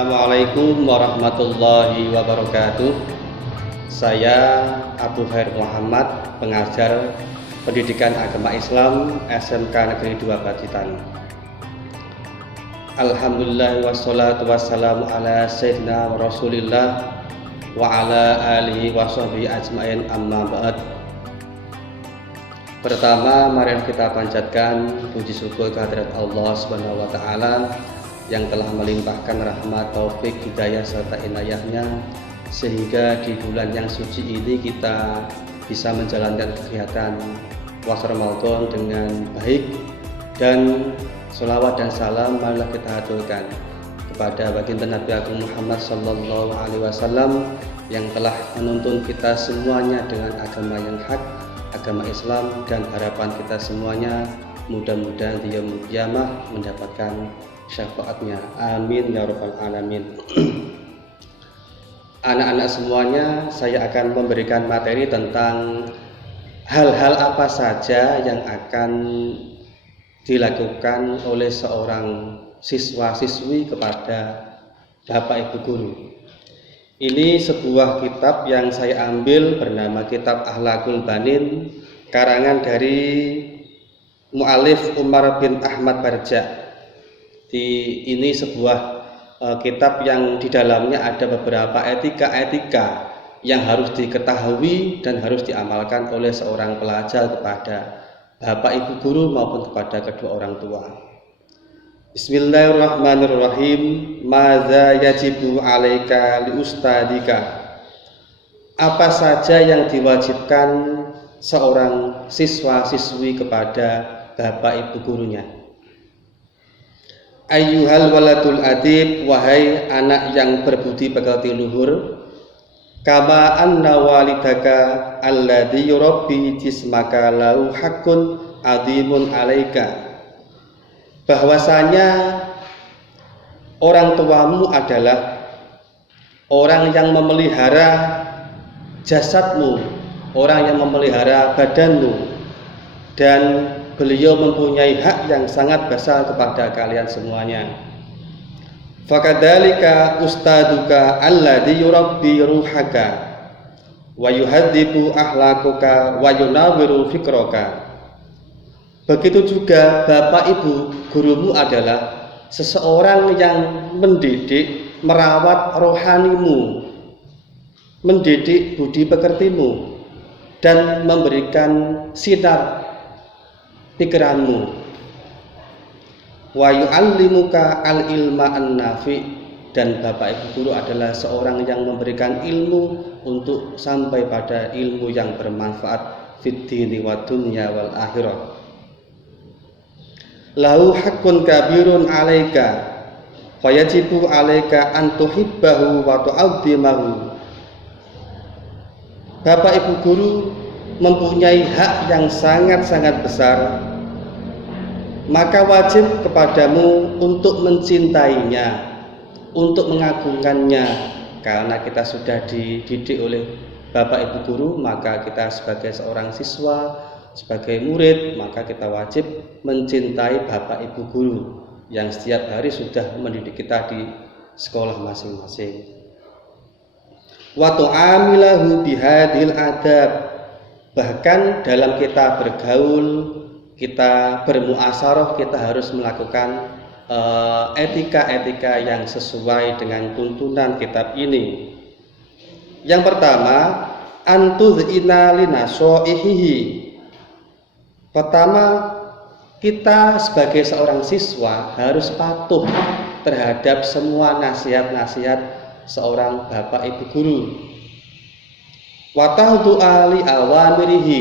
Assalamualaikum warahmatullahi wabarakatuh. Saya Abu Khair Muhammad, pengajar Pendidikan Agama Islam SMK Negeri 2 Pacitan. Alhamdulillah wassalatu wassalamu ala sayyidina wa rasulillah wa ala alihi wa sahbihi ajmain, amma ba'd. Pertama, mari kita panjatkan puji syukur kehadirat Allah Subhanahu wa taala yang telah melimpahkan rahmat, taufik, hidayah serta inayahnya sehingga di bulan yang suci ini kita bisa menjalankan kegiatan puasa Ramadan dengan baik, dan sholawat dan salam marilah kita haturkan kepada baginda Nabi Agung Muhammad Sallallahu Alaihi Wasallam yang telah menuntun kita semuanya dengan agama yang hak, agama Islam, dan harapan kita semuanya mudah-mudahan di yaumul qiyamah mendapatkan syafaatnya. Amin ya rabbal alamin. Anak-anak semuanya, saya akan memberikan materi tentang hal-hal apa saja yang akan dilakukan oleh seorang siswa-siswi kepada Bapak Ibu Guru. Ini sebuah kitab yang saya ambil bernama Kitab Akhlaqul Banin, karangan dari mu'alif Umar bin Ahmad Barja. Ini sebuah kitab yang di dalamnya ada beberapa etika-etika yang harus diketahui dan harus diamalkan oleh seorang pelajar kepada Bapak Ibu Guru maupun kepada kedua orang tua. Bismillahirrahmanirrahim. Madza yajibu 'alaika li ustadika. Apa saja yang diwajibkan seorang siswa-siswi kepada Bapak Ibu gurunya? Ayyuhal waladul adib, wahai anak yang berbudi pekerti luhur, kama anna walidaka alladhi yurabbi jismaka lahu haqqun adhimun alaika. Bahwasanya orang tuamu adalah orang yang memelihara jasadmu, orang yang memelihara badanmu, dan beliau mempunyai hak yang sangat besar kepada kalian semuanya. Fakadzalika ustaduka alladhi yurabbi ruhaka wa yuhadzibu akhlaquka wa yunawiru fikraka. Begitu juga Bapak Ibu gurumu adalah seseorang yang mendidik, merawat rohanimu, mendidik budi pekertimu, dan memberikan sinar pikiranmu. Wa yu'allimuka al-ilma an-nafi, dan Bapak Ibu guru adalah seorang yang memberikan ilmu untuk sampai pada ilmu yang bermanfaat fid dini wa dunya wal akhirah. Lahu haqqun kabirun 'alaika fayajibu 'alaika an tuhibbahu wa tu'azzimahu. Bapak Ibu guru mempunyai hak yang sangat-sangat besar, maka wajib kepadamu untuk mencintainya, untuk mengagungkannya. Karena kita sudah dididik oleh Bapak Ibu guru, maka kita sebagai seorang siswa, sebagai murid, maka kita wajib mencintai Bapak Ibu guru yang setiap hari sudah mendidik kita di sekolah masing-masing. Wa tu'amilahu bihadil adab, bahkan dalam kita bergaul, kita bermuasyarah, kita harus melakukan etika-etika yang sesuai dengan tuntunan kitab ini. Yang pertama, antuzina linasoihihi. Pertama, kita sebagai seorang siswa harus patuh terhadap semua nasihat-nasihat seorang Bapak Ibu guru. Wa tahdu'a li awamirihi,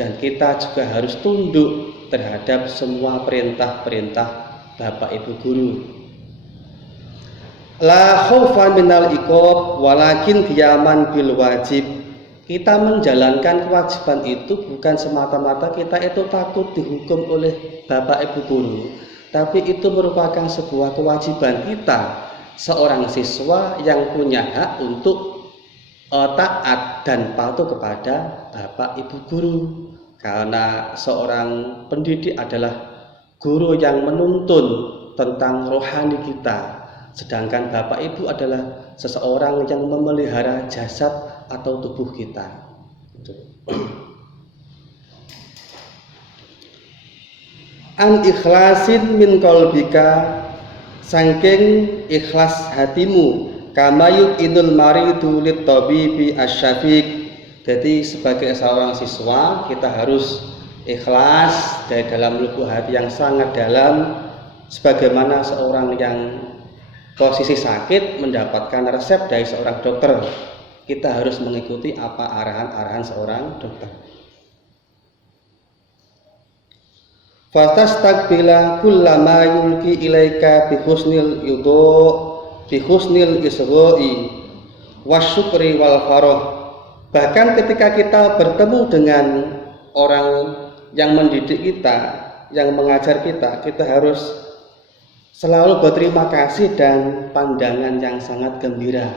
dan kita juga harus tunduk terhadap semua perintah-perintah Bapak Ibu guru. La khaufa minal iqab walakin qiyaman bil wajib. Kita menjalankan kewajiban itu bukan semata-mata kita itu takut dihukum oleh Bapak Ibu guru, tapi itu merupakan sebuah kewajiban kita seorang siswa yang punya hak untuk taat dan patuh kepada Bapak Ibu guru. Karena seorang pendidik adalah guru yang menuntun tentang rohani kita, sedangkan bapak ibu adalah seseorang yang memelihara jasad atau tubuh kita. An ikhlasin min qalbika, saking ikhlas hatimu, kamayut idul maridu lit tabibi asyafiq. Jadi sebagai seorang siswa kita harus ikhlas dari dalam lubuk hati yang sangat dalam, sebagaimana seorang yang posisi sakit mendapatkan resep dari seorang dokter, kita harus mengikuti apa arahan-arahan seorang dokter. Fatastaqbila kullama yulqi ilaika bi husnil yudu bi husnil isgha'i wasyukri wal farah. Bahkan ketika kita bertemu dengan orang yang mendidik kita, yang mengajar kita, kita harus selalu berterima kasih dan pandangan yang sangat gembira.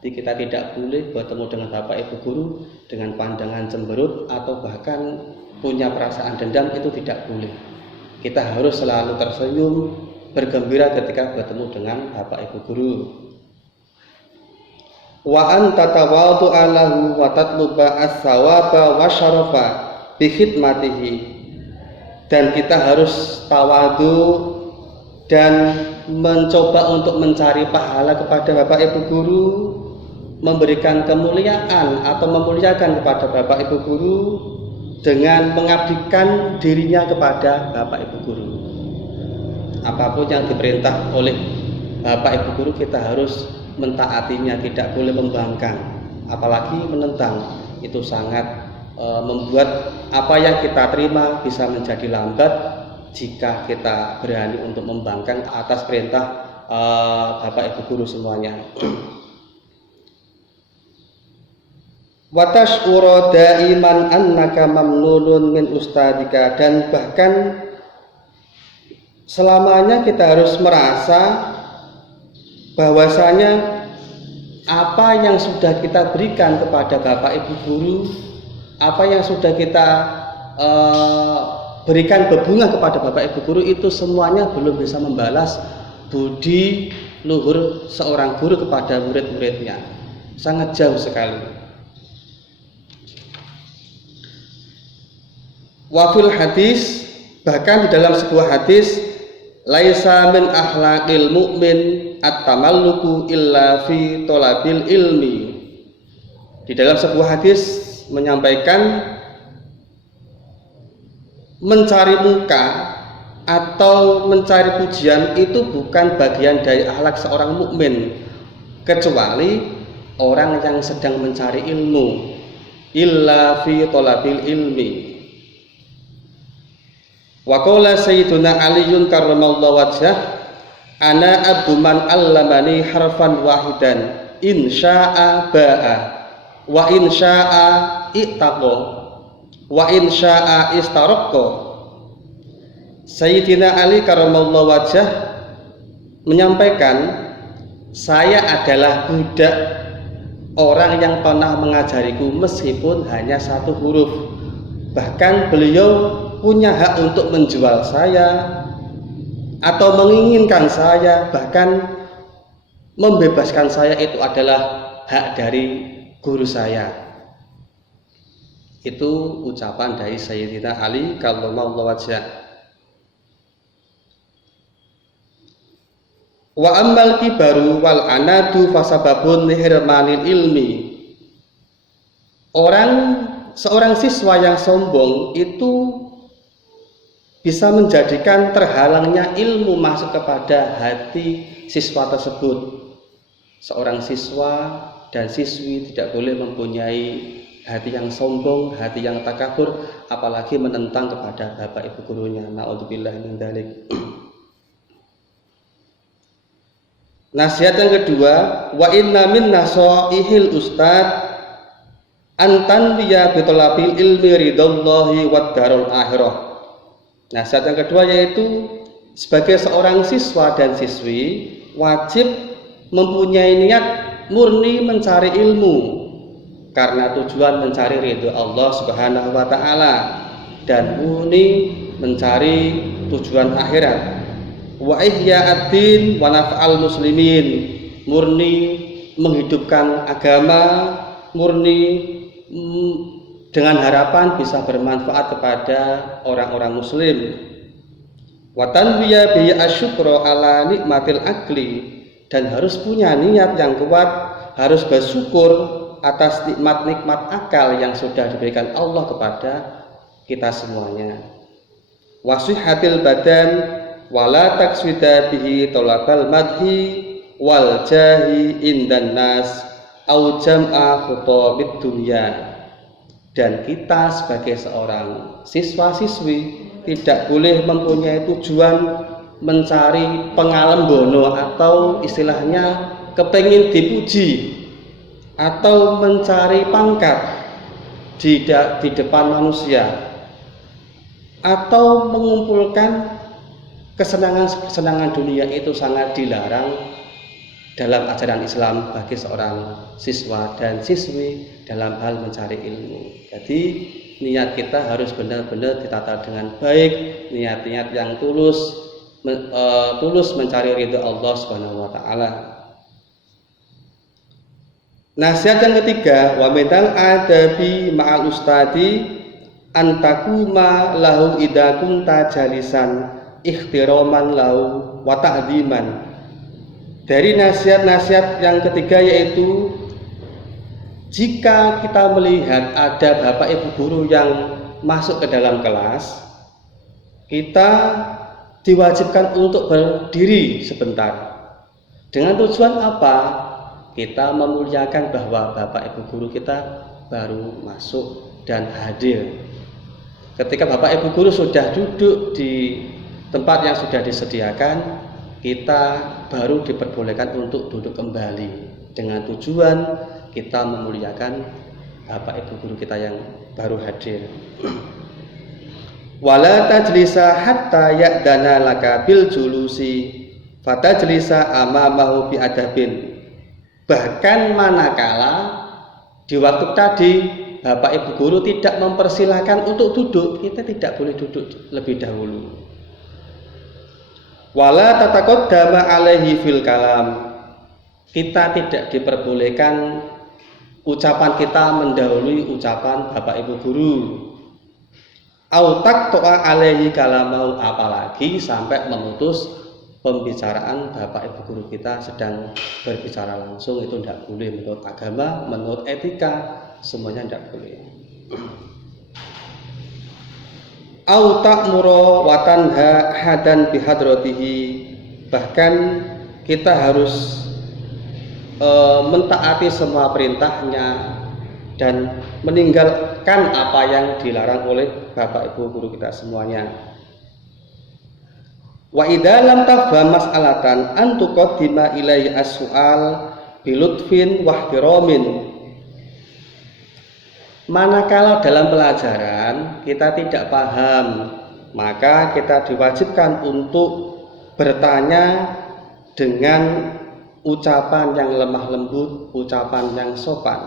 Jadi kita tidak boleh bertemu dengan bapak ibu guru dengan pandangan cemberut atau bahkan punya perasaan dendam, itu tidak boleh. Kita harus selalu tersenyum, bergembira ketika bertemu dengan bapak ibu guru. Wa anta tawadhu alahu wa tatluba as-sawaba wa syarafa bi khidmatihi. Dan kita harus tawadhu dan mencoba untuk mencari pahala kepada bapak ibu guru, memberikan kemuliaan atau memuliakan kepada bapak ibu guru dengan mengabdikan dirinya kepada bapak ibu guru. Apapun yang diperintah oleh bapak ibu guru kita harus mentaatinya, tidak boleh membangkang, apalagi menentang. Itu sangat membuat apa yang kita terima bisa menjadi lambat jika kita berani untuk membangkang atas perintah bapak ibu guru semuanya. Watash'ura daiman annaka mamnunun min ustadika, dan bahkan selamanya kita harus merasa bahwasanya apa yang sudah kita berikan kepada bapak ibu guru, apa yang sudah kita berikan berbunga kepada bapak ibu guru, itu semuanya belum bisa membalas budi luhur seorang guru kepada murid-muridnya. Sangat jauh sekali. Wafil hadis, bahkan di dalam sebuah hadis, laisa min akhlaqil mu'min at-tamalluku illa fi thalabil ilmi. Di dalam sebuah hadis menyampaikan mencari muka atau mencari pujian itu bukan bagian dari akhlak seorang mukmin, kecuali orang yang sedang mencari ilmu. Illa fi thalabil ilmi. Wa qala sayyiduna Aliun karramallahu wajhah, ana abdu man allamani harfan wahidan in syaa ba'a wa in syaa ittaqa wa in syaa istaraqqa. Sayyidina Ali karramallahu wajhah menyampaikan, saya adalah budak orang yang pernah mengajariku meskipun hanya satu huruf. Bahkan beliau punya hak untuk menjual saya atau menginginkan saya, bahkan membebaskan saya, itu adalah hak dari guru saya. Itu ucapan dari Sayyidina Ali karramallahu wajhah. Wa ammal kibaru wal anadu fasababun lihirmanil ilmi. Seorang siswa yang sombong itu bisa menjadikan terhalangnya ilmu masuk kepada hati siswa tersebut. Seorang siswa dan siswi tidak boleh mempunyai hati yang sombong, hati yang takabur, apalagi menentang kepada bapak ibu gurunya. Na'udzubillah min dzalik. Nasihat yang kedua, wa inna min nasaihil ustad antan biya bitolabil ilmi ridallahi wad darul akhirah. Nasihat yang kedua yaitu sebagai seorang siswa dan siswi wajib mempunyai niat murni mencari ilmu karena tujuan mencari ridho Allah Subhanahu wa taala dan murni mencari tujuan akhirat. wa ihya'ad-din wa naf'al muslimin, murni menghidupkan agama, murni dengan harapan bisa bermanfaat kepada orang-orang muslim. Wa tanwiya bi asyukra ala nikmatil akli, dan harus punya niat yang kuat, harus bersyukur atas nikmat-nikmat akal yang sudah diberikan Allah kepada kita semuanya. Wa sihhatil badan wala takswida bihi talabal madhi wal jahi indan nas au jam'a khutabid dunya. Dan kita sebagai seorang siswa-siswi tidak boleh mempunyai tujuan mencari pengalembono atau istilahnya kepengin dipuji atau mencari pangkat di depan manusia atau mengumpulkan kesenangan dunia. Itu sangat dilarang dalam ajaran Islam bagi seorang siswa dan siswi dalam hal mencari ilmu. Jadi niat kita harus benar-benar ditata dengan baik, niat-niat yang tulus mencari ridha Allah Subhanahu wa taala. Nasihat yang ketiga, wa minal adabi ma'al ustadi antakuma lahu idza kunta jalisan ikhtiraman lahu wa ta'dhiman. Dari nasihat-nasihat yang ketiga yaitu, jika kita melihat ada bapak ibu guru yang masuk ke dalam kelas, kita diwajibkan untuk berdiri sebentar. Dengan tujuan apa? Kita memuliakan bahwa bapak ibu guru kita baru masuk dan hadir. Ketika bapak ibu guru sudah duduk di tempat yang sudah disediakan, kita baru diperbolehkan untuk duduk kembali, dengan tujuan kita memuliakan bapak ibu guru kita yang baru hadir. Wala tajlisa hatta ya'dana laka bil julusi fatajlisa amamahu bi adabin. Bahkan manakala di waktu tadi bapak ibu guru tidak mempersilahkan untuk duduk, kita tidak boleh duduk lebih dahulu. Wala tataqaddama alaihi fil kalam. Kita tidak diperbolehkan ucapan kita mendahului ucapan bapak ibu guru. Au taqta'a alaihi kalamau, apalagi sampai memutus pembicaraan bapak ibu guru kita sedang berbicara langsung. Itu tidak boleh menurut agama, menurut etika, semuanya tidak boleh. Au ta'muru wa tanha hadan bihadratihi, bahkan kita harus mentaati semua perintahnya dan meninggalkan apa yang dilarang oleh bapak ibu guru kita semuanya. Wa idza lam tafham mas'alatan an tuqaddima ilaihi as-su'al bilutfin wa ihtiramin. Manakala dalam pelajaran kita tidak paham, maka kita diwajibkan untuk bertanya dengan ucapan yang lemah lembut, ucapan yang sopan.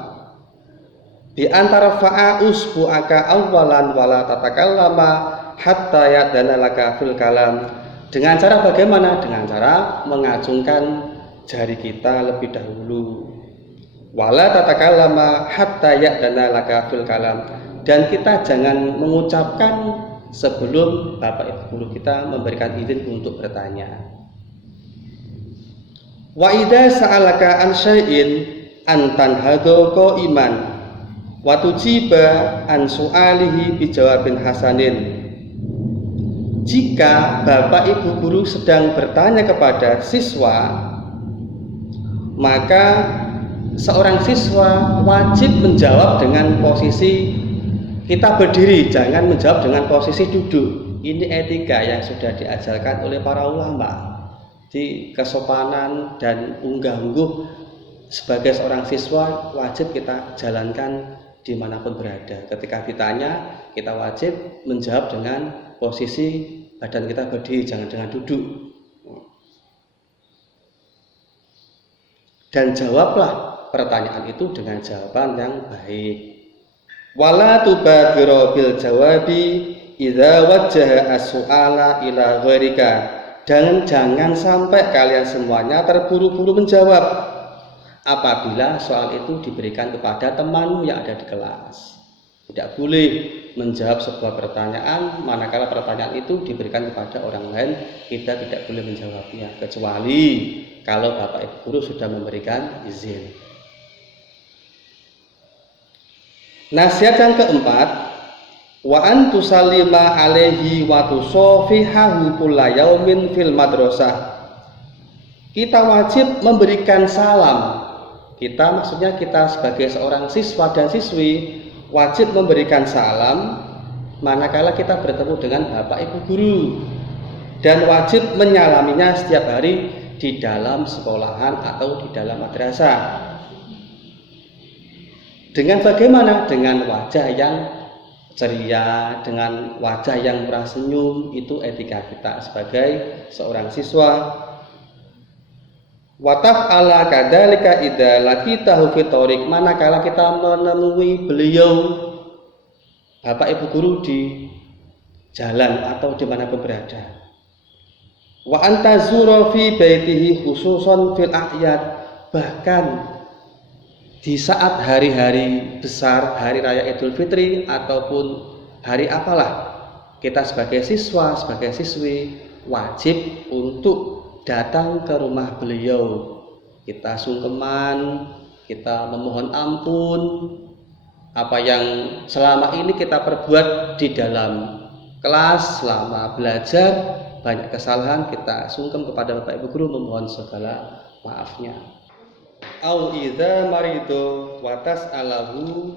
Di antara fa'us bu'aka awalan wala tatakallama hatta ya'dana laka fil kalam. Dengan cara bagaimana? Dengan cara mengacungkan jari kita lebih dahulu. Wala tatakallama hatta ya'dana laka fil kalam, dan kita jangan mengucapkan sebelum bapak ibu guru kita memberikan izin untuk bertanya. Wa idza sa'alaka an syai'in an tanhadu qa'iman wa tujiba an su'alihi bi jawabin hasanin. Jika bapak ibu guru sedang bertanya kepada siswa, maka seorang siswa wajib menjawab dengan posisi kita berdiri, jangan menjawab dengan posisi duduk. Ini etika yang sudah diajarkan oleh para ulama. Di kesopanan dan unggah-ungguh sebagai seorang siswa wajib kita jalankan dimanapun berada. Ketika ditanya, kita wajib menjawab dengan posisi badan kita berdiri, jangan dengan duduk. Dan jawablah pertanyaan itu dengan jawaban yang baik. Wala tubadiru bil jawabi idza wajjaha as-su'ala ila ghairika Jangan sampai kalian semuanya terburu-buru menjawab apabila soal itu diberikan kepada temanmu yang ada di kelas. Tidak boleh menjawab sebuah pertanyaan manakala pertanyaan itu diberikan kepada orang lain. Kita tidak boleh menjawabnya kecuali kalau Bapak Ibu guru sudah memberikan izin. Nasihat yang keempat, wa antusallima alaihi wa tusofihahu kulla yaumin fil madrasah. Kita wajib memberikan salam. Maksudnya kita sebagai seorang siswa dan siswi wajib memberikan salam manakala kita bertemu dengan Bapak Ibu guru, dan wajib menyalaminya setiap hari di dalam sekolahan atau di dalam madrasah. Dengan bagaimana? Dengan wajah yang ceria, dengan wajah yang murah senyum. Itu etika kita sebagai seorang siswa. Wataf ala kadalika idza laqitahu fi thoriq, manakala kita menemui beliau Bapak Ibu guru di jalan atau dimanapun berada. Wa antazura fi baitihi khususan fil a'yad, bahkan di saat hari-hari besar, hari raya Idul Fitri ataupun hari apalah, kita sebagai siswa, sebagai siswi wajib untuk datang ke rumah beliau. Kita sungkeman, kita memohon ampun apa yang selama ini kita perbuat di dalam kelas, selama belajar, banyak kesalahan, kita sungkem kepada Bapak Ibu guru, memohon segala maafnya. Au idza marido wa tas'alahu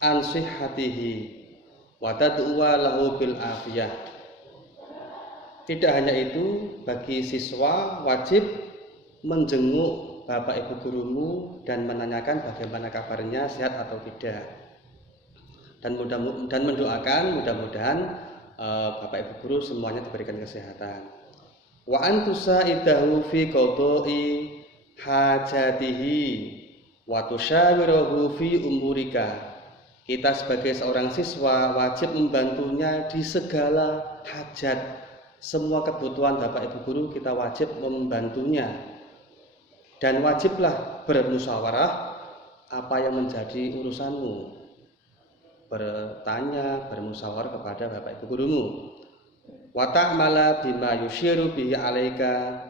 an sihhatihi wa tad'u lahu bil afiyah. Tidak hanya itu, bagi siswa wajib menjenguk Bapak Ibu gurumu dan menanyakan bagaimana kabarnya, sehat atau tidak, dan mendoakan mudah-mudahan Bapak Ibu guru semuanya diberikan kesehatan. Wa antusaidahu fi qada'i hajatihi wa tusyawirahu fi umurika. Kita sebagai seorang siswa wajib membantunya di segala hajat, semua kebutuhan Bapak Ibu guru kita wajib membantunya, dan wajiblah bermusyawarah apa yang menjadi urusanmu. Bertanya, bermusyawarah kepada Bapak Ibu gurumu. Wa ta'mala bima yusyiru bihi 'alaika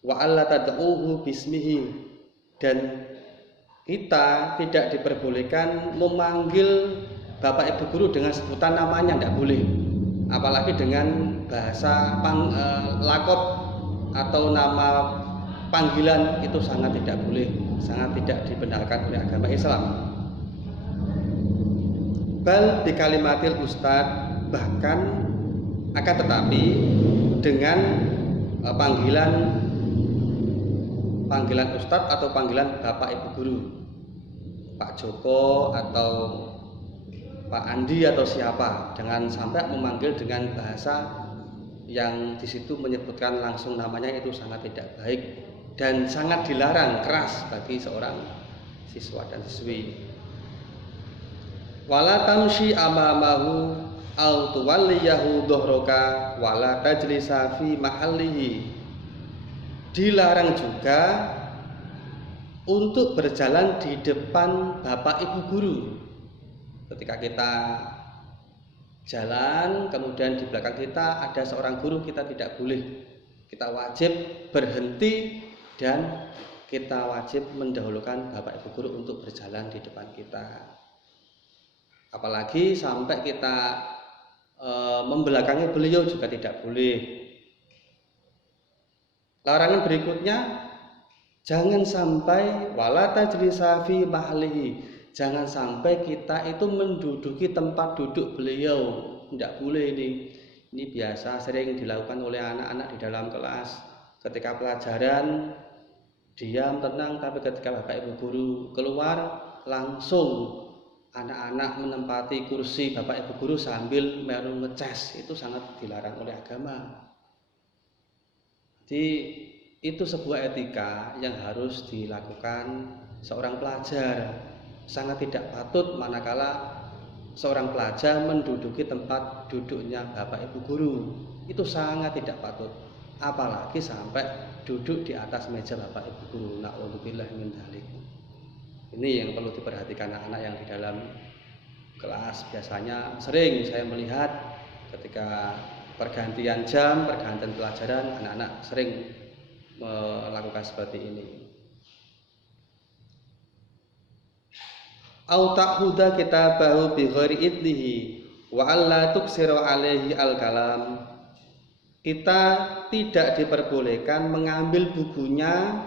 wa alla tad'uhu bismihi, dan kita tidak diperbolehkan memanggil Bapak Ibu guru dengan sebutan namanya, tidak boleh, apalagi dengan bahasa lakop atau nama panggilan, itu sangat tidak boleh, sangat tidak dibenarkan oleh agama Islam. Bal di kalimatil ustad, bahkan akan tetapi dengan panggilan ustadz atau panggilan Bapak Ibu guru, Pak Joko atau Pak Andi atau siapa, jangan sampai memanggil dengan bahasa yang di situ menyebutkan langsung namanya, itu sangat tidak baik dan sangat dilarang keras bagi seorang siswa dan siswi. Wala tamshi amamahu au tuwalliyahu dhuhraka wala tajlisa fi mahallihi. Dilarang juga untuk berjalan di depan Bapak Ibu guru. Ketika kita jalan, kemudian di belakang kita ada seorang guru, kita tidak boleh. Kita wajib berhenti dan kita wajib mendahulukan Bapak Ibu guru untuk berjalan di depan kita. Apalagi sampai kita membelakangi beliau juga tidak boleh. Larangan berikutnya, jangan sampai wala tajlisa fi mahlihi, jangan sampai kita itu menduduki tempat duduk beliau, tidak boleh ini. Ini biasa sering dilakukan oleh anak-anak di dalam kelas. Ketika pelajaran diam tenang, tapi ketika Bapak Ibu guru keluar langsung anak-anak menempati kursi Bapak Ibu guru sambil ngeces, itu sangat dilarang oleh agama. Jadi itu sebuah etika yang harus dilakukan seorang pelajar. Sangat tidak patut manakala seorang pelajar menduduki tempat duduknya Bapak Ibu guru. Itu sangat tidak patut. Apalagi sampai duduk di atas meja Bapak Ibu guru. Na'udzubillah min dzalik. Ini yang perlu diperhatikan anak-anak yang di dalam kelas. Biasanya sering saya melihat ketika pergantian jam, pergantian pelajaran, anak-anak sering melakukan seperti ini. Au ta'khudha kitabahu bi ghairi idnihi wa alla tuksiru alaihi al-kalam. Kita tidak diperbolehkan mengambil bukunya,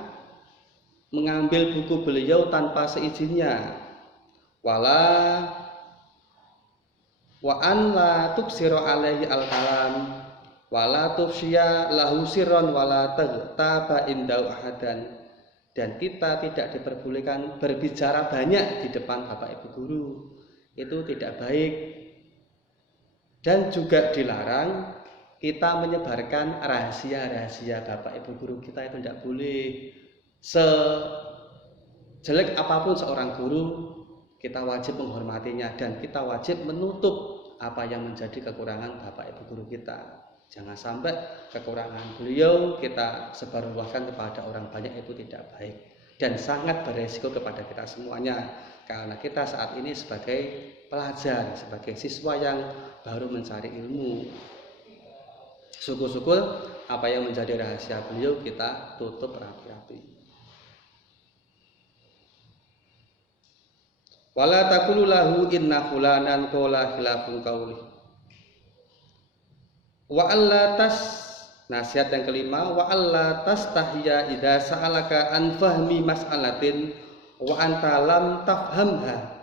mengambil buku beliau tanpa seizinnya. Wala wa an la tuksiru alaihi al-kalam wala tufsya lahu sirran wala taghtaba indau ahadan. Dan kita tidak diperbolehkan berbicara banyak di depan Bapak Ibu guru. Itu tidak baik. Dan juga dilarang kita menyebarkan rahasia-rahasia Bapak Ibu guru kita. Itu tidak boleh. Sejelek apapun seorang guru, kita wajib menghormatinya dan kita wajib menutup apa yang menjadi kekurangan Bapak Ibu guru kita. Jangan sampai kekurangan beliau kita sebarluaskan kepada orang banyak, itu tidak baik dan sangat beresiko kepada kita semuanya. Karena kita saat ini sebagai pelajar, sebagai siswa yang baru mencari ilmu. Syukur-syukur apa yang menjadi rahasia beliau kita tutup rapi-rapi. Wala taqulu lahu inna fulanan qala khilafun qawli. Wa alla nasihat yang kelima, wa alla tastahiya idza sa'alaka an fahmi mas'alatin wa anta lam tafhamha.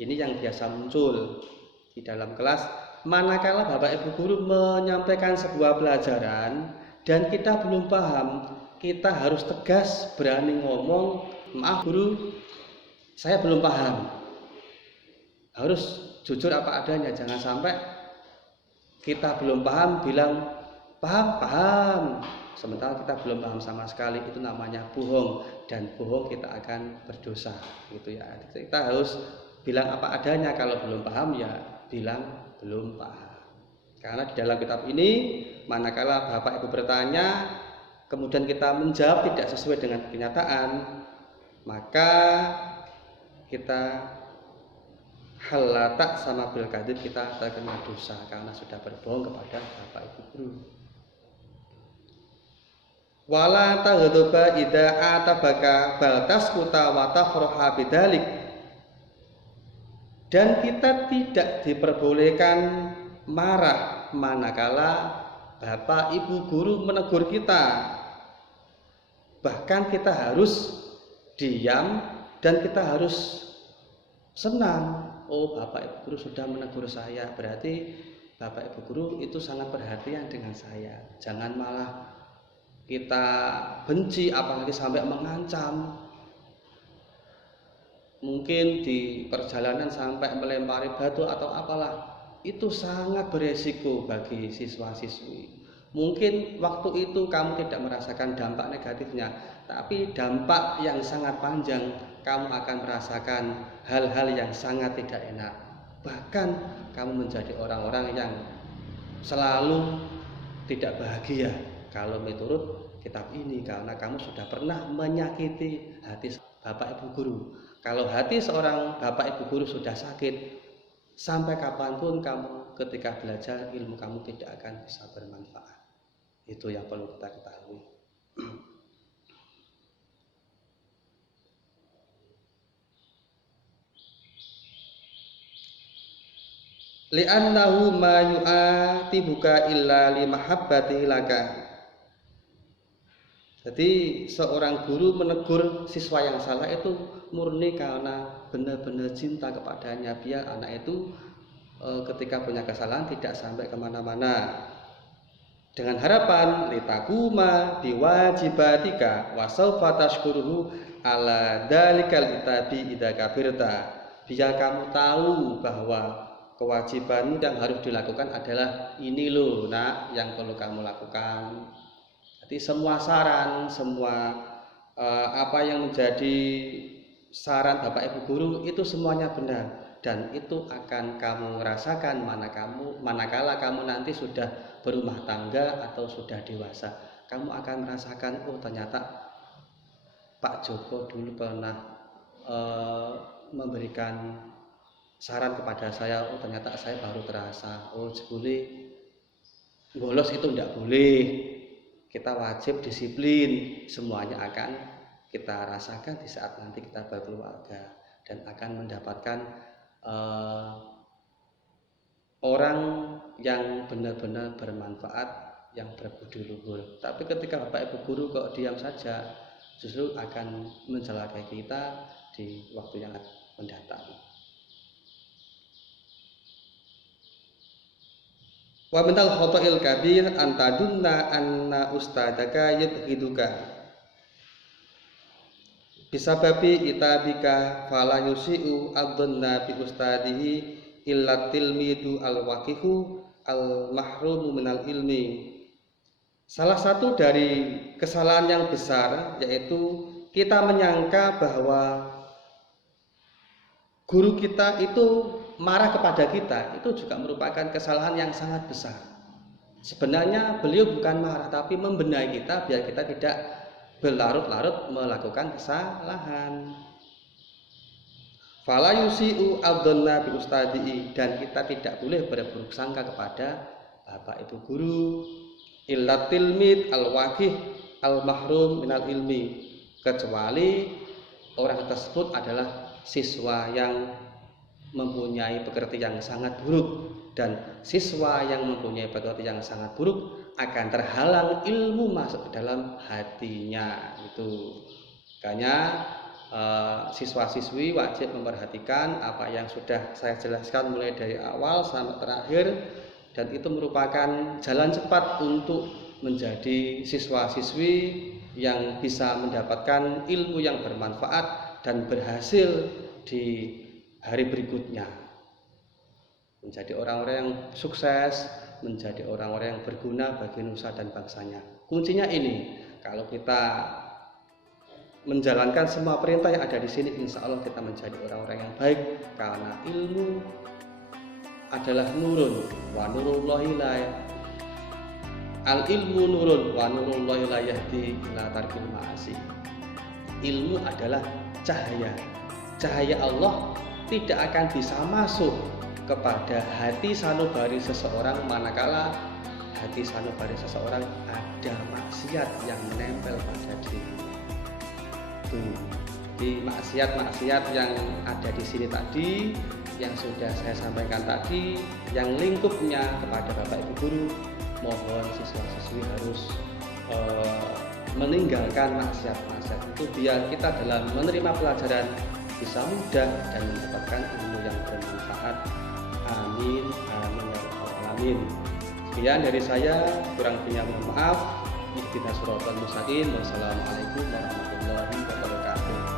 Ini yang biasa muncul di dalam kelas manakala Bapak Ibu guru menyampaikan sebuah pelajaran dan kita belum paham, kita harus tegas, berani ngomong, maaf guru, saya belum paham. Harus jujur apa adanya, jangan sampai kita belum paham bilang paham, sementara kita belum paham sama sekali. Itu namanya bohong, dan bohong kita akan berdosa, gitu ya. Kita harus bilang apa adanya. Kalau belum paham ya bilang belum paham. Karena di dalam kitab ini manakala Bapak Ibu bertanya kemudian kita menjawab tidak sesuai dengan kenyataan, maka kita halatak sama bil kadhib, kita terkena dosa karena sudah berbohong kepada Bapak Ibu guru. Wala taghduba idza atabaka bal taskuta wa tafraha bidzalik. Dan kita tidak diperbolehkan marah manakala Bapak Ibu guru menegur kita. Bahkan kita harus diam dan kita harus senang. Oh, Bapak Ibu guru sudah menegur saya, berarti Bapak Ibu guru itu sangat perhatian dengan saya. Jangan malah kita benci, apalagi sampai mengancam. Mungkin di perjalanan sampai melempari batu atau apalah. Itu sangat beresiko bagi siswa-siswi. Mungkin waktu itu kamu tidak merasakan dampak negatifnya, tapi dampak yang sangat panjang, kamu akan merasakan hal-hal yang sangat tidak enak. Bahkan kamu menjadi orang-orang yang selalu tidak bahagia kalau menurut kitab ini, karena kamu sudah pernah menyakiti hati Bapak Ibu guru. Kalau hati seorang Bapak Ibu guru sudah sakit, sampai kapanpun kamu ketika belajar ilmu kamu tidak akan bisa bermanfaat. Itu yang perlu kita ketahui. Li'annahu ma yu'atibuka illa li mahabbati laka. Jadi seorang guru menegur siswa yang salah itu murni karena benar-benar cinta kepadanya, biar anak itu ketika punya kesalahan tidak sampai kemana-mana. Dengan harapan litakuma biwajibatika wa sawfa tashkuruhu ala dalikal itabi idza kabirta. Biar kamu tahu bahwa kewajibanmu yang harus dilakukan adalah ini loh nak, yang perlu kamu lakukan. Jadi semua saran, semua apa yang menjadi saran Bapak Ibu guru itu semuanya benar. dan itu akan kamu rasakan manakala kamu nanti sudah berumah tangga atau sudah dewasa. Kamu akan merasakan, oh ternyata Pak Joko dulu pernah memberikan saran kepada saya, oh ternyata saya baru terasa, oh jebule bolos itu tidak boleh, kita wajib disiplin. Semuanya akan kita rasakan di saat nanti kita berkeluarga dan akan mendapatkan orang yang benar-benar bermanfaat, yang berbudi luhur. Tapi ketika Bapak Ibu guru kok diam saja, justru akan mencelakai kita di waktu yang mendatang. Wa minal khotoil kabir antadunna anna ustadaka yubghiduka bisababi itabika fala yusi'u adhanna bi ustadihi illa tilmidu al-waqihu al-mahrumu minal ilmi. Salah satu dari kesalahan yang besar yaitu kita menyangka bahwa guru kita itu marah kepada kita, itu juga merupakan kesalahan yang sangat besar. Sebenarnya beliau bukan marah, tapi membenahi kita biar kita tidak berlarut-larut melakukan kesalahan. Fala yusi'u adhanna bi ustadihi, dan kita tidak boleh berburuk sangka kepada Bapak Ibu guru, illa tilmid al-waqih al-mahrum minal ilmi, kecuali orang tersebut adalah siswa yang mempunyai pekerti yang sangat buruk, dan siswa yang mempunyai pekerti yang sangat buruk akan terhalang ilmu masuk ke dalam hatinya. Itu makanya siswa-siswi wajib memperhatikan apa yang sudah saya jelaskan mulai dari awal sampai terakhir, dan itu merupakan jalan cepat untuk menjadi siswa-siswi yang bisa mendapatkan ilmu yang bermanfaat dan berhasil di hari berikutnya, menjadi orang-orang yang sukses, menjadi orang-orang yang berguna bagi nusa dan bangsanya. Kuncinya ini, kalau kita menjalankan semua perintah yang ada di sini, insya Allah kita menjadi orang-orang yang baik, karena ilmu adalah nurun wa nurullahi la al ilmu nurun wa nurullahi la yahdi ila tarkil ma'asi. Ilmu adalah cahaya. Cahaya Allah tidak akan bisa masuk kepada hati sanubari seseorang manakala hati sanubari seseorang ada maksiat yang menempel pada dirinya. Di maksiat-maksiat yang ada di sini tadi, yang sudah saya sampaikan tadi, yang lingkupnya kepada Bapak Ibu guru, mohon siswa-siswi harus meninggalkan maksiat-maksiat itu biar kita dalam menerima pelajaran bisa mudah dan mendapatkan ilmu yang bermanfaat. Amin, amin ya rabbal alamin. Sekian dari saya, kurang lebihnya mohon maaf. Ihdinas siratal mustaqim. Wassalamualaikum warahmatullahi wabarakatuh.